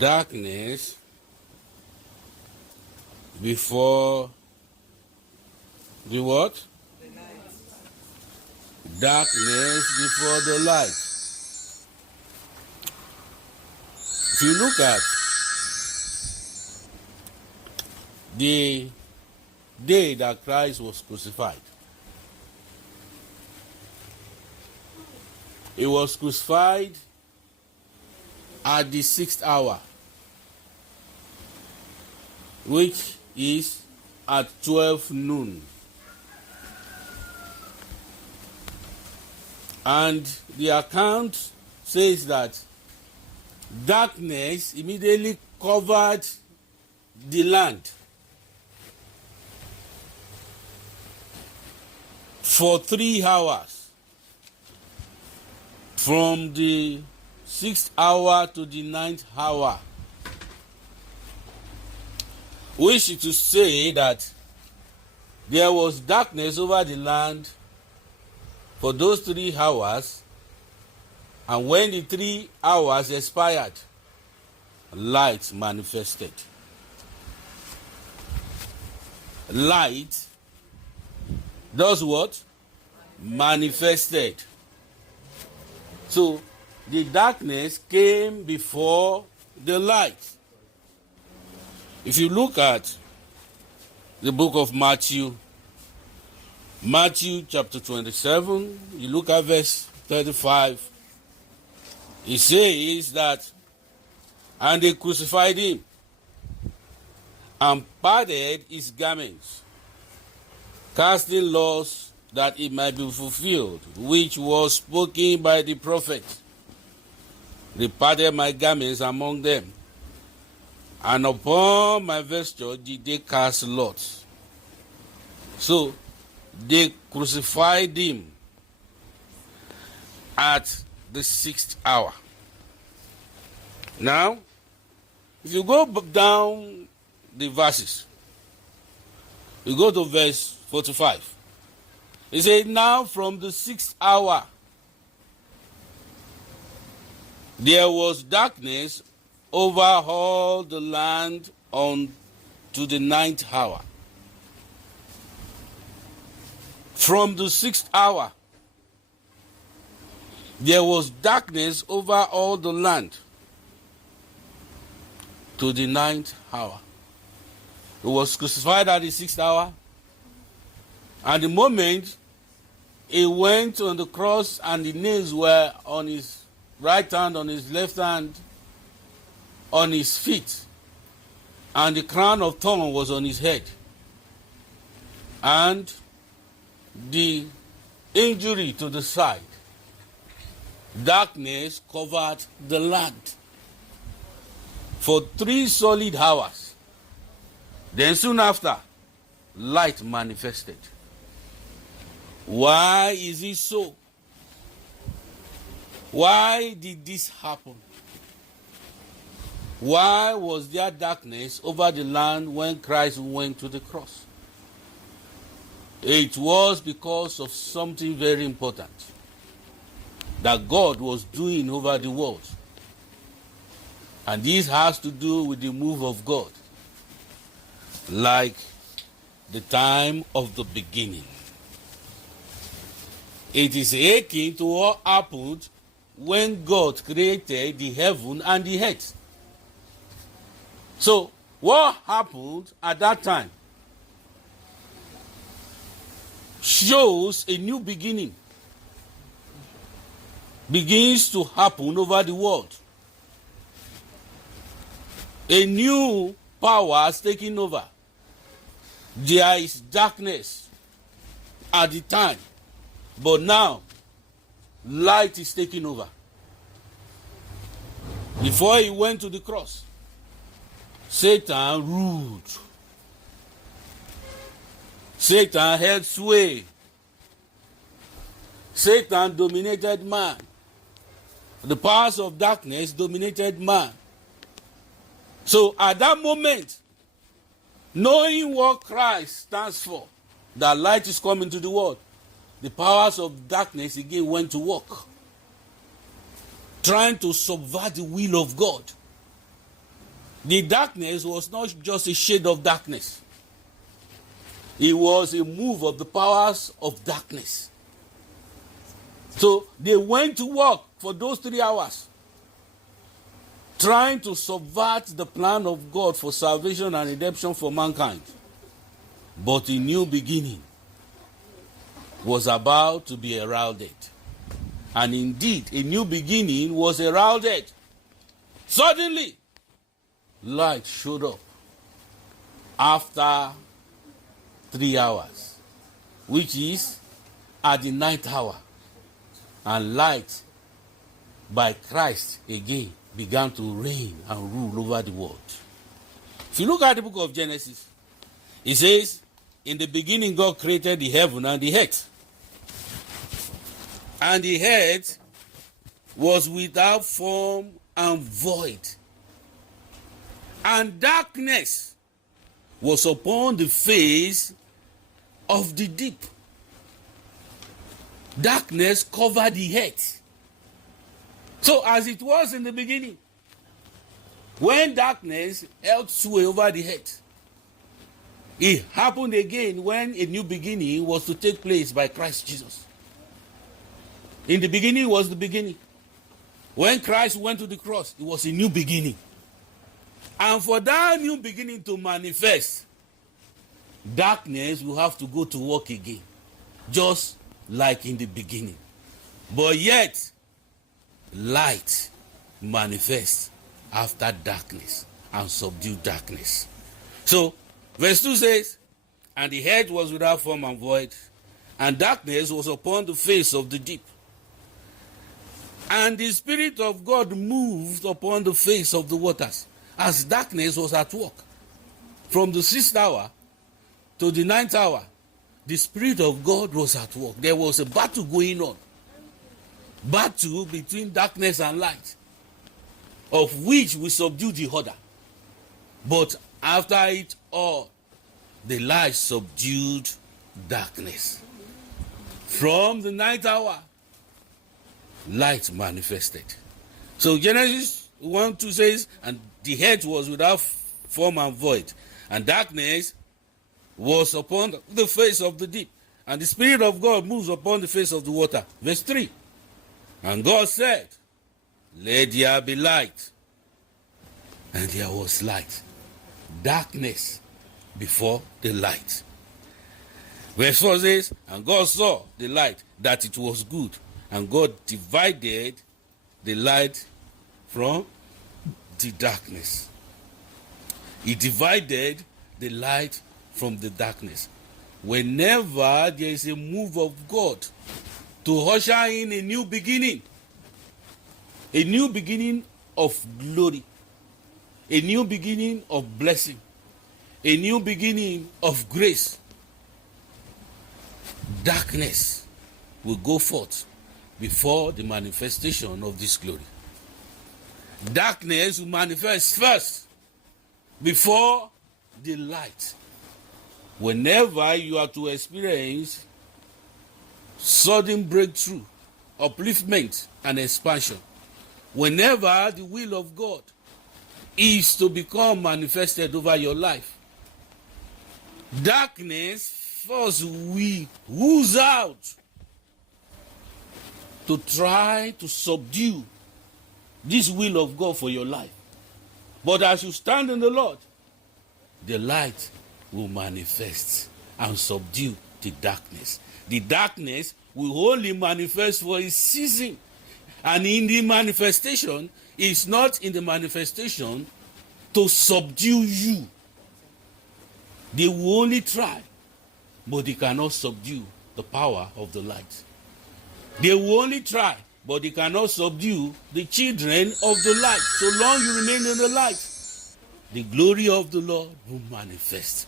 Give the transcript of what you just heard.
darkness before the what? The light. Darkness before the light. If you look at the day that Christ was crucified, he was crucified at the 6th hour, which is at 12 noon. And the account says that darkness immediately covered the land for 3 hours, from the 6th hour to the 9th hour, which is to say that there was darkness over the land for those 3 hours, and when the 3 hours expired, light manifested. Light does what? Manifested. So the darkness came before the light. If you look at the book of Matthew chapter 27, you look at verse 35, it says that, and they crucified him and parted his garments, casting lots, that it might be fulfilled, which was spoken by the prophet. They parted my garments among them, and upon my vesture did they cast lots. So they crucified him at the 6th hour. Now, if you go down the verses, you go to verse 45. It says, now from the 6th hour there was darkness over all the land on to the 9th hour. From the 6th hour there was darkness over all the land to the 9th hour. He was crucified at the 6th hour, and the moment he went on the cross and the nails were on his right hand, on his left hand, on his feet, and the crown of thorns was on his head, and the injury to the side, darkness covered the land for 3 solid hours. Then soon after, light manifested. Why is it so? Why did this happen? Why was there darkness over the land when Christ went to the cross? It was because of something very important that God was doing over the world. And this has to do with the move of God, like the time of the beginning. It is akin to what happened when God created the heaven and the earth. So, what happened at that time shows a new beginning begins to happen over the world. A new power has taken over. There is darkness at the time, but now light is taking over. Before he went to the cross, Satan ruled. Satan held sway. Satan dominated man. The powers of darkness dominated man. So at that moment, knowing what Christ stands for, that light is coming to the world, the powers of darkness again went to work, trying to subvert the will of God. The darkness was not just a shade of darkness. It was a move of the powers of darkness. So they went to work for those 3 hours, trying to subvert the plan of God for salvation and redemption for mankind. But a new beginning was about to be heralded. And indeed, a new beginning was heralded. Suddenly, light showed up after 3 hours, which is at the 9th hour. And light by Christ again began to reign and rule over the world. If you look at the book of Genesis, it says, in the beginning God created the heaven and the earth. And the earth was without form and void. And darkness was upon the face of the deep. Darkness covered the earth. So as it was in the beginning, when darkness held sway over the earth, it happened again when a new beginning was to take place by Christ Jesus. In the beginning was the beginning. When Christ went to the cross, it was a new beginning. And for that new beginning to manifest, darkness will have to go to work again, just like in the beginning. But yet, light manifests after darkness and subdue darkness. So, verse 2 says, and the earth was without form and void, and darkness was upon the face of the deep. And the Spirit of God moved upon the face of the waters, as darkness was at work. From the 6th hour to the 9th hour, the Spirit of God was at work. There was a battle going on. Battle between darkness and light, of which we subdued the other. But after it all, the light subdued darkness. From the 9th hour, light manifested. So Genesis 1:2 says, and the earth was without form and void, and darkness was upon the face of the deep, and the Spirit of God moves upon the face of the water. Verse 3, and God said, let there be light. And there was light. Darkness before the light. Verse 4 says, and God saw the light, that it was good. And God divided the light from the darkness. He divided the light from the darkness. Whenever there is a move of God to usher in a new beginning of glory, a new beginning of blessing, a new beginning of grace, darkness will go forth before the manifestation of this glory. Darkness will manifest first before the light. Whenever you are to experience sudden breakthrough, upliftment, and expansion, whenever the will of God is to become manifested over your life, darkness first will ooze out to try to subdue this will of God for your life. But as you stand in the Lord, the light will manifest and subdue the darkness. The darkness will only manifest for a season. And in the manifestation, it's not in the manifestation to subdue you. They will only try, but they cannot subdue the power of the light. They will only try, but they cannot subdue the children of the light. So long you remain in the light, the glory of the Lord will manifest.